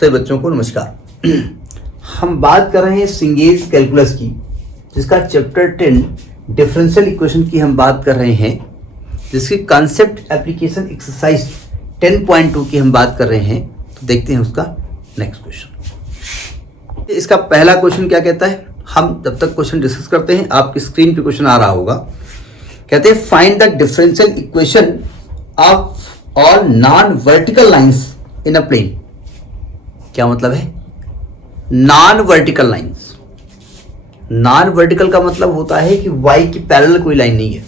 सभी बच्चों को नमस्कार। हम बात कर रहे हैं सिंगेज कैलकुलस की, जिसका चैप्टर 10 डिफरेंशियल इक्वेशन की हम बात कर रहे हैं, जिसकी कॉन्सेप्ट एप्लीकेशन एक्सरसाइज 10.2 की हम बात कर रहे हैं। तो देखते हैं उसका नेक्स्ट क्वेश्चन। इसका पहला क्वेश्चन क्या कहता है, हम जब तक क्वेश्चन डिस्कस करते हैं, आपकी स्क्रीन पे क्वेश्चन आ रहा होगा। कहते हैं find the differential equation of all non vertical lines in a plane. क्या मतलब है non vertical lines? Non vertical का मतलब होता है कि वाई की पैरेलल कोई लाइन नहीं है।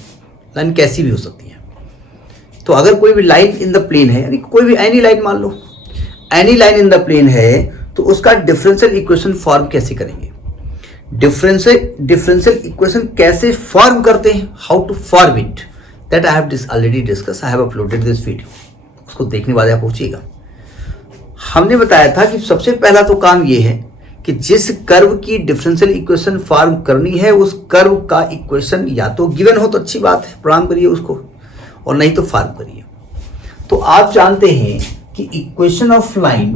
लाइन कैसी भी हो सकती है। तो अगर कोई भी लाइन इन द प्लेन है, यानी कोई भी एनी लाइन, मान लो any line in the plane है, तो उसका डिफरेंशियल इक्वेशन फॉर्म कैसे करेंगे? डिफरेंशियल इक्वेशन कैसे फॉर्म करते हैं, how to form it, that I have already discuss, I have uploaded this video. उसको देखने बाद आप पहुंचिएगा। हमने बताया था कि सबसे पहला तो काम ये है कि जिस कर्व की डिफरेंशियल इक्वेशन फॉर्म करनी है, उस कर्व का इक्वेशन या तो गिवन हो तो अच्छी बात है, प्रॉब्लम करिए उसको, और नहीं तो फॉर्म करिए। तो आप जानते हैं कि इक्वेशन ऑफ लाइन,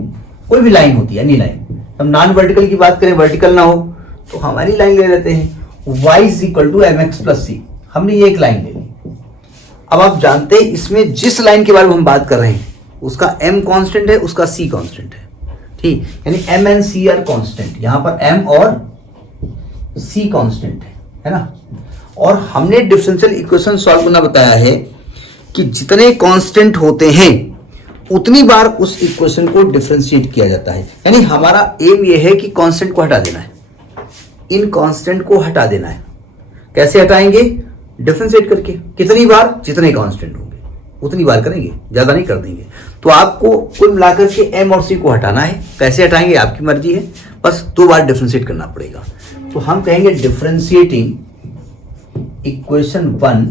कोई भी लाइन होती है, एनी लाइन, हम नॉन वर्टिकल की बात करें, वर्टिकल ना हो तो हमारी लाइन ले लेते हैं y = mx + c। हमने ये एक लाइन ले ली। अब आप जानते हैं इसमें जिस लाइन के बारे में हम बात कर रहे हैं उसका m कांस्टेंट है, उसका c कांस्टेंट है, ठीक, यानी m and c are constant. यहां पर m और c कांस्टेंट है ना। और हमने डिफरेंशियल इक्वेशन सॉल्व करना बताया है कि जितने कांस्टेंट होते हैं उतनी बार उस इक्वेशन को डिफरेंशिएट किया जाता है। यानी हमारा एम ये है कि कांस्टेंट को हटा देना है, इन कांस्टेंट को हटा देना है। कैसे हटाएंगे? डिफरेंशिएट करके। कितनी बार? जितने कांस्टेंट होंगे उतनी बार करेंगे, ज्यादा नहीं कर देंगे। तो आपको कुल मिलाकर के m और c को हटाना है। कैसे हटाएंगे आपकी मर्जी है, बस 2 बार डिफरेंशिएट करना पड़ेगा। तो हम कहेंगे differentiating equation 1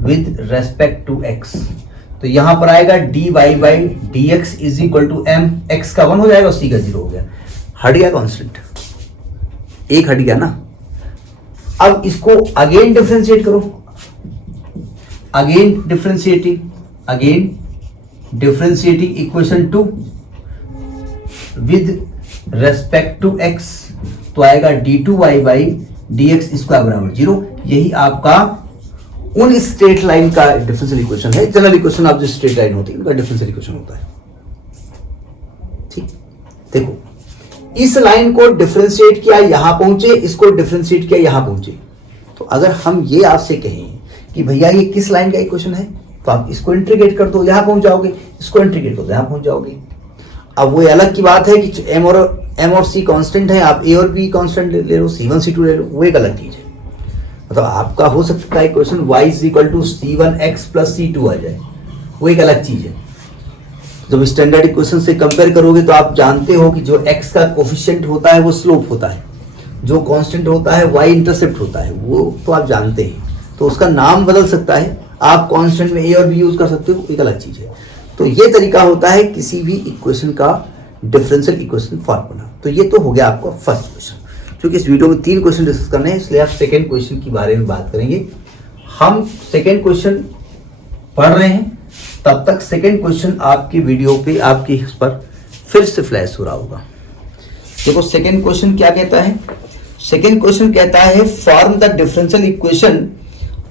with respect to x। तो यहां पर आएगा dy/dx = m, x का 1 हो जाएगा, c का 0 हो गया। हट गया कांस्टेंट, एक हट गया ना। अब इसको अगेन डिफरेंशिएट करो, again differentiating equation 2 with respect to x। तो आएगा d2y/dx ² 0। यही आपका उन स्ट्रेट लाइन का डिफरेंशियल इक्वेशन है। जनरल इक्वेशन ऑफ जो स्ट्रेट लाइन होती है उनका डिफरेंशियल इक्वेशन होता है। ठीक, देखो इस लाइन को डिफरेंशिएट किया, यहां पहुंचे, इसको डिफरेंशिएट किया, यहां पहुंचे। तो अगर हम ये आपसे कहें कि भैया ये किस लाइन का इक्वेशन है, तो आप इसको इंटीग्रेट कर दो, यहां पहुंच जाओगे, इसको इंटीग्रेट कर दो, यहां पहुंच जाओगे। अब वो अलग की बात है कि m और c कांस्टेंट है, आप a और b कांस्टेंट ले लो, c1 c2 ले लो, वो एक अलग चीज है। मतलब आपका हो सकता है इक्वेशन y = c1x + c2 आ जाए, वो एक अलग चीज है। जब स्टैंडर्ड इक्वेशन से कंपेयर करोगे तो आप जानते हो कि जो x का कोफिशिएंट होता है वो स्लोप होता है, जो कांस्टेंट होता है y इंटरसेप्ट होता है, वो तो आप जानते हैं। तो उसका नाम बदल सकता है, आप कांस्टेंट में a और b यूज कर सकते हो, एक अलग चीज है। तो ये तरीका होता है किसी भी इक्वेशन का डिफरेंशियल इक्वेशन फॉर्म करना। तो ये तो हो गया आपका फर्स्ट क्वेश्चन। क्योंकि इस वीडियो में 3 क्वेश्चन डिस्कस करने हैं, इसलिए आप सेकेंड क्वेश्चन के बारे में बात करेंगे। हम सेकेंड क्वेश्चन पढ़ रहे हैं, तब तक सेकेंड क्वेश्चन आपकी वीडियो पे, आपके इस पर फिर से फ्लैश हो रहा होगा। देखो सेकेंड क्वेश्चन क्या कहता है। सेकेंड क्वेश्चन कहता है form the differential equation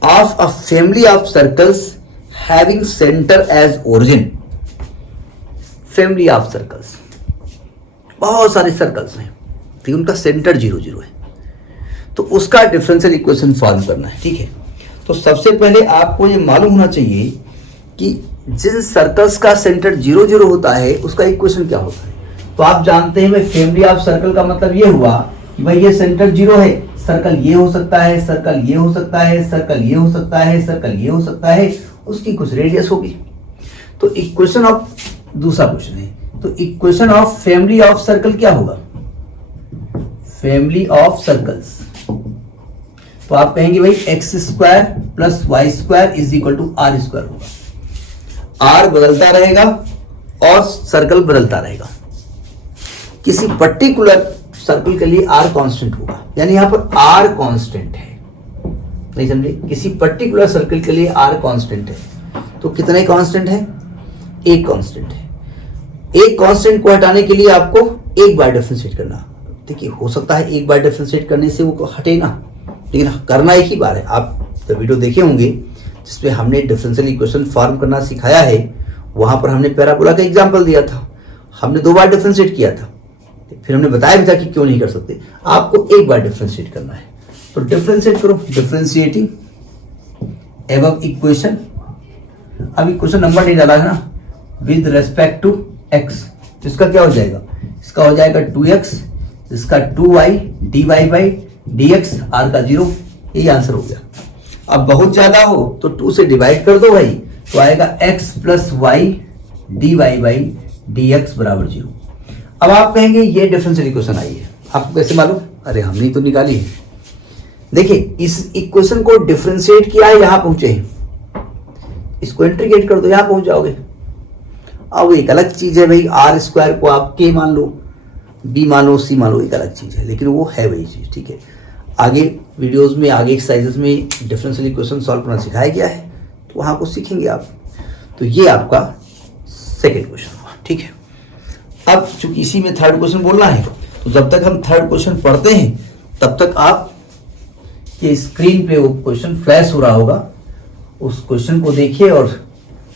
of a family of circles having centre as origin. Family of circles, बहुत सारे सर्कल्स हैं, ठीक, उनका सेंटर 0 0 है, तो उसका डिफरेंशियल इक्वेशन फॉर्म करना है। ठीक है, तो सबसे पहले आपको ये मालूम होना चाहिए कि जिन सर्कल्स का सेंटर 0 0 होता है उसका इक्वेशन क्या होता है। तो आप जानते हैं भाई फैमिली ऑफ सर्कल का मतलब ये हुआ कि भाई ये सेंटर 0 है, सर्कल ये हो सकता है, सर्कल ये हो सकता है, सर्कल ये हो सकता है, सर्कल ये हो सकता है, उसकी कुछ रेडियस होगी। तो इक्वेशन ऑफ, दूसरा क्वेश्चन है, तो equation of family of circle क्या होगा? फैमिली ऑफ सर्कल्स, तो आप कहेंगे भाई x² + y² = r² होगा। r बदलता रहेगा और सर्कल बदलता रहेगा। किसी पर्टिकुलर सर्कल के लिए r कांस्टेंट होगा, यानी यहां पर r कांस्टेंट है, नहीं समझे? किसी पर्टिकुलर सर्कल के लिए r कांस्टेंट है, तो कितने कांस्टेंट है? एक कांस्टेंट है। एक कांस्टेंट को हटाने के लिए आपको एक बार डिफरेंशिएट करना। देखिए हो सकता है एक बार डिफरेंशिएट करने से वो हटे ना, लेकिन करना एक ही बार है। आप जब वीडियो देखे होंगे जिसमें हमने डिफरेंशियल इक्वेशन फॉर्म करना सिखाया है, वहां पर हमने पैराबोला का एग्जाम्पल दिया था, हमने 2 बार डिफरेंशिएट किया था, फिर हमने बताया भी था कि क्यों नहीं कर सकते। आपको एक बार डिफरेंशिएट करना है, तो डिफरेंशिएट करो, डिफरेंशिएटिंग एबव इक्वेशन। अब इक्वेशन नंबर नहीं डाला है ना, विद रेस्पेक्ट टू एक्स, तो इसका क्या हो जाएगा, इसका हो जाएगा 2x, इसका 2y dy by dx, r का 0, यही आंसर हो गया। अब बहुत ज्यादा हो तो 2 से डिवाइड कर दो भाई, तो आएगा x plus y dy by dx बराबर 0। अब आप कहेंगे ये डिफरेंशियल इक्वेशन आई है, आपको कैसे मालूम? अरे हमने तो निकाली है। देखिए इस इक्वेशन को डिफरेंशिएट किया है, यहां पहुंचे हैं, इसको इंटीग्रेट कर दो, यहां पहुंच जाओगे। अब एक अलग चीज है भाई, आर स्क्वायर को आप के मान लो, बी मान लो, सी मान लो, एक अलग चीज है, लेकिन वो है वही चीज। ठीक है, आगे वीडियोस में, आगे एक्सरसाइजेस में डिफरेंशियल इक्वेशन सॉल्व करना सिखाया गया है, तो वहां को सीखेंगे आप। तो ये आपका सेकेंड क्वेश्चन हुआ। ठीक है, अब चूंकि इसी में थर्ड क्वेश्चन बोलना है, तो जब तक हम थर्ड क्वेश्चन पढ़ते हैं तब तक आप ये स्क्रीन पे वो क्वेश्चन फ्लैश हो रहा होगा, उस क्वेश्चन को देखिए और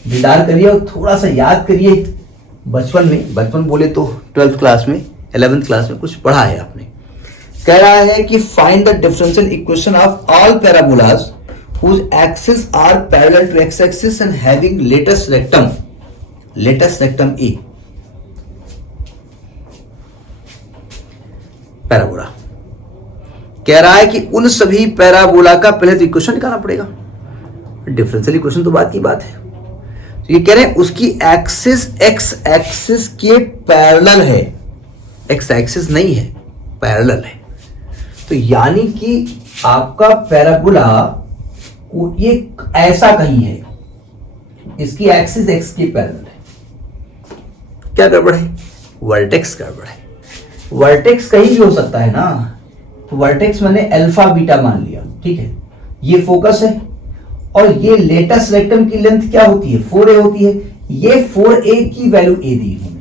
दीदार करिए और थोड़ा सा याद करिए। बचपन में, बचपन बोले तो 12th क्लास में, 11th क्लास में कुछ पढ़ा है आपने। कह रहा है कि find the differential equation of all parabolas whose axes are parallel to x axis and having latest rectum A। Parabola कह रहा है कि उन सभी पैराबोला का पहले तो इक्वेशन निकालना पड़ेगा, डिफरेंशियल इक्वेशन तो बात की बात है। तो ये कह रहे हैं उसकी एक्सिस एक्स एक्सिस के पैरेलल है, एक्स एक्सिस नहीं है, पैरेलल है। तो यानी कि आपका पैराबोला ये ऐसा कहीं है, इसकी एक्सिस एक्स के पैरेलल है। क्या गड़बड़ है? वर्टेक्स गड़बड़ है। वर्टेक्स कहीं भी हो सकता है ना, तो वर्टेक्स मैंने अल्फा बीटा मान लिया, ठीक है, ये फोकस है और ये लेटेस्ट रेक्टम की लेंथ क्या होती है, 4a होती है। ये 4a की वैल्यू a दी है।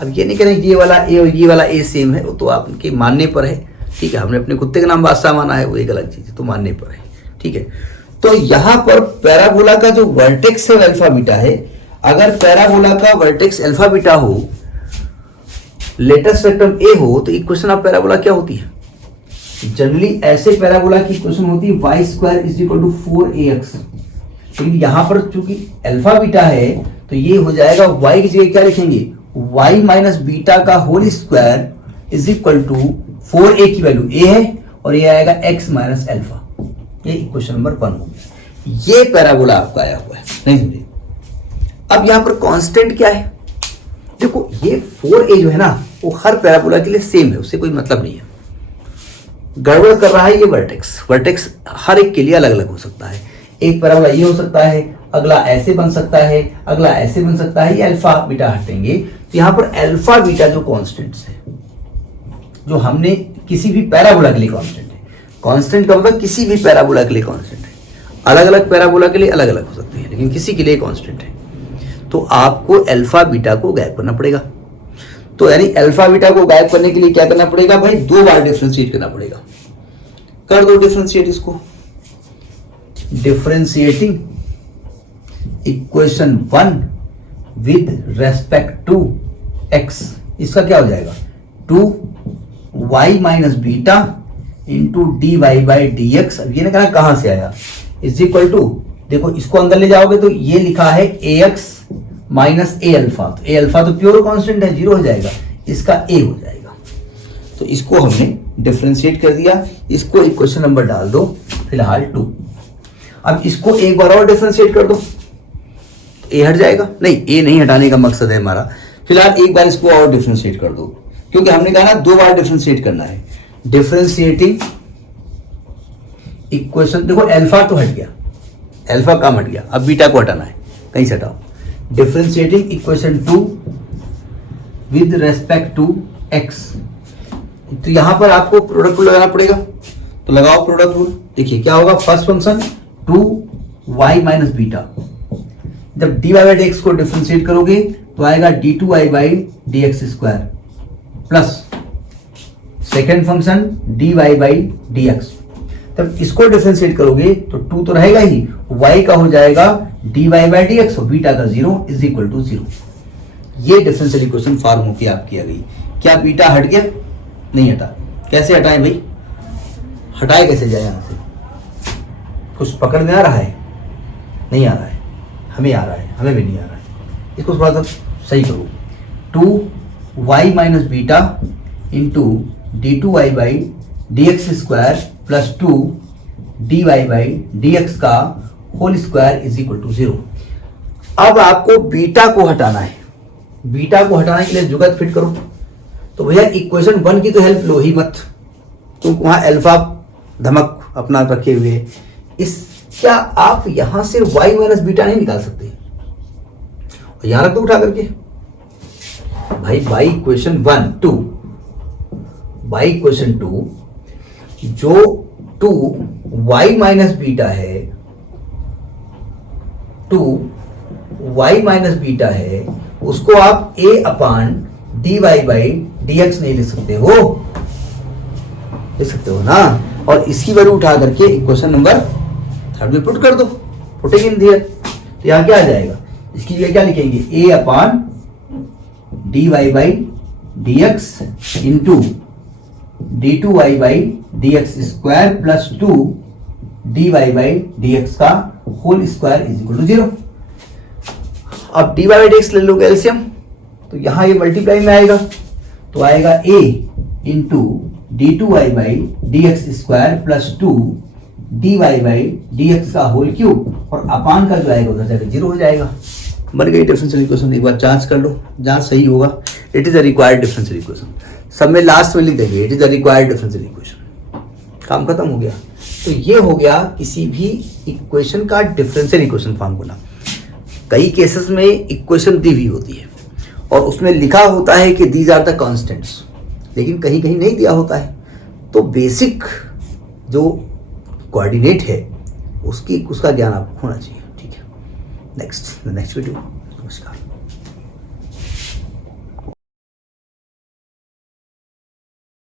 अब ये नहीं करें ये वाला a और ये वाला a सेम है, वो तो आपके मानने पर है। ठीक है, हमने अपने कुत्ते का नाम बादशाह माना है, वो एक अलग चीज है, तो मानने पर है। ठीक है, तो यहां पर पैराबोला का जो वर्टेक्स है अल्फा बीटा है। अगर पैराबोला का वर्टेक्स अल्फा बीटा हो, लेटेस्ट रेक्टम a हो, तो इक्वेशन ऑफ पैराबोला क्या होती है? जनरली ऐसे पैराबोला की इक्वेशन होती है y square is equal to 4ax। लेकिन यहां पर चूंकि अल्फा बीटा है तो ये हो जाएगा y की जगह क्या लिखेंगे, y माइनस बीटा का whole square is equal to 4a की वैल्यू a है और ये आएगा x माइनस अल्फा। ये इक्वेशन नंबर 1 हो गया। ये पैराबोला आपका आया हुआ है, नहीं समझे? अब यहां पर कांस्टेंट क्या है? देखो ये 4a जो है ना, वो हर पैराबोला के लिए सेम है, उससे कोई मतलब नहीं है। गड़बड़ कर रहा है ये वर्टेक्स। वर्टेक्स हर एक के लिए अलग अलग हो सकता है। एक पैराबोला ये हो सकता है, अगला ऐसे बन सकता है, अगला ऐसे बन सकता है। ये अल्फा बीटा हटेंगे तो यहां पर अल्फा बीटा जो कांस्टेंट्स है, जो हमने किसी भी पैराबोला के लिए कांस्टेंट है, कांस्टेंट का मतलब किसी भी पैराबोला के लिए कांस्टेंट है। अलग अलग पैराबोला के लिए अलग अलग हो सकती है, लेकिन किसी के लिए कांस्टेंट है। तो आपको अल्फा बीटा को गायब करना पड़ेगा। तो यानी अल्फा बीटा को गायब करने के लिए क्या करना पड़ेगा भाई? 2 बार डिफरेंशिएट करना पड़ेगा। कर दो डिफरेंशिएट इसको। Differentiating equation 1 with respect to x, इसका क्या हो जाएगा? 2y minus beta into dy by dx। अब ये ना कहना कहां से आया, इज इक्वल टू, देखो इसको अंदर ले जाओगे तो ये लिखा है ax माइनस a अल्फा। तो a अल्फा तो प्योर कांस्टेंट है, 0 हो जाएगा, इसका a हो जाएगा। तो इसको हमने डिफरेंशिएट कर दिया। इसको इक्वेशन नंबर डाल दो फिलहाल 2। अब इसको एक बार और डिफरेंशिएट कर दो, तो a हट जाएगा। नहीं, a नहीं हटाने का मकसद है हमारा। फिलहाल एक बार इसको और डिफरेंशिएट कर दो, क्योंकि हमने कहा ना 2 बार डिफरेंशिएट करना है। डिफरेंशिएटिंग इक्वेशन, देखो अल्फा तो हट गया, अल्फा कम हट गया, अब बीटा को हटाना है, कहीं से हटाओ। Differentiating equation 2 with respect to x। तो यहां पर आपको प्रोडक्ट रूल लगाना पड़ेगा, तो लगाओ प्रोडक्ट रूल। देखिए क्या होगा, first function 2y minus beta, जब dy बाई डी एक्स को डिफ्रेंशिएट करोगे तो आएगा d2y by D X square plus second function dy by D x. तब इसको डिफ्रेंशिएट करोगे तो 2 तो रहेगा ही, y का हो जाएगा dy बाई डी एक्स और बीटा का 0 इज इक्वल टू 0। ये डिफरेंशियल इक्वेशन फॉर्म होकर आपकी आ गई। क्या बीटा हट गया? नहीं हटा। कैसे हटाएं भाई? हटाए कैसे जाए यहां से? कुछ पकड़ में आ रहा है? नहीं आ रहा है। हमें आ रहा है, हमें भी नहीं आ रहा है। इसको थोड़ा सा सही करो। 2y minus beta into d2y by D X square plus 2dy by D X का whole square is equal to 0। अब आपको बीटा को हटाना है। बीटा को हटाने के लिए जुगत फिट करो। तो भैया इक्वेशन 1 की तो हेल्प लो ही मत, तुम वहां अल्फा धमक अपना रखे हुए। इस क्या आप यहां से y माइनस बीटा नहीं निकाल सकते? और यहां रख दो उठा करके भाई। बाई इक्वेशन 1 2 बाई इक्वेशन 2 जो 2y माइनस बीटा है, 2y माइनस बीटा है, उसको आप a upon dy by D x नहीं लिख सकते हो? लिख सकते हो ना। और इसकी वैल्यू उठा करके इक्वेशन नंबर 3 में पुट कर दो, पुटिंग इन दियर। तो यहां क्या आ जाएगा? इसकी जगह क्या लिखेंगे? a upon dy by D X into d2y by D X square plus 2dy by D X का whole square is equal to 0। अब dy बाई डी एक्स ले लोगे एलसीएम, तो यहां ये मल्टीप्लाई में आएगा, तो आएगा a into d2y by D X square plus 2dy by D X का होल क्यूब, और अपान का जो आएगा उधर जाकर 0 हो जाएगा। बन गई डिफरेंशियल इक्वेशन। एक बार जांच कर लो, जांच सही होगा। It is a required differential equation. सब में लास्ट में लिख देंगे it is a required differential equation. काम खत्म हो गया। तो ये हो गया किसी भी इक्वेशन का डिफरेंशियल इक्वेशन फॉर्म करना। कई केसेस में इक्वेशन दी हुई होती है और उसमें लिखा होता है कि दीज आर द कांस्टेंट्स, लेकिन कहीं कहीं नहीं दिया होता है। तो बेसिक जो कोऑर्डिनेट है उसका ज्ञान आपको होना चाहिए। ठीक है, नेक्स्ट वीडियो। नमस्कार।